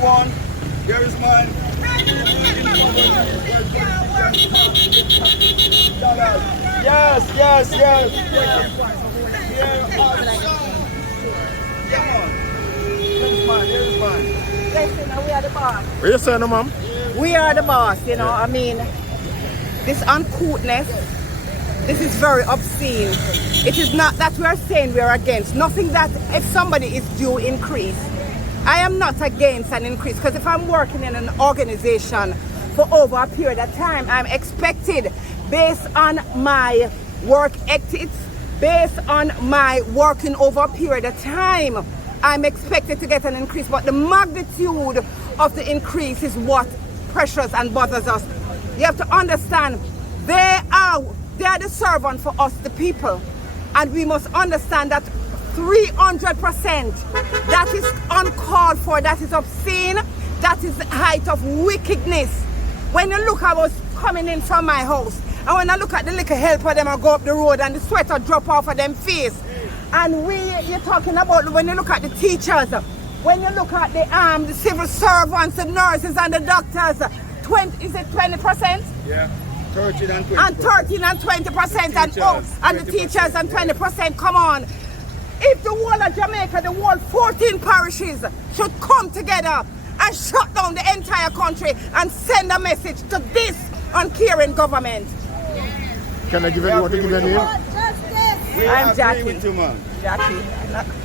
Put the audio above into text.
one. Here is mine. Yes, yes, yes. Here is mine. Listen, we are the boss. What you saying, ma'am? We are the boss, you know. I mean, this uncouthness, this is very obscene. It is not that we are saying we are against. Nothing that if somebody is due increase. I am not against an increase because if I'm working in an organization for over a period of time, I'm expected based on my work ethics, based on my working over a period of time, I'm expected to get an increase. But the magnitude of the increase is what pressures and bothers us. You have to understand, they are the servant for us, the people. And we must understand that 300%, that is uncalled for, that is obscene, that is the height of wickedness. When you look, I was coming in from my house, and when I look at the little helper, them I go up the road and the sweater drop off of them face. And you're talking about when you look at the teachers, when you look at the civil servants, the nurses and the doctors, is it 20%? Yeah. 13 and 20%. And 13 and 20% and the teachers and 20%. Come on. If the whole of Jamaica, the whole 14 parishes should come together and shut down the entire country and send a message to this uncaring government. Can I give you a name? I'm Jackie. With you, man. Jackie.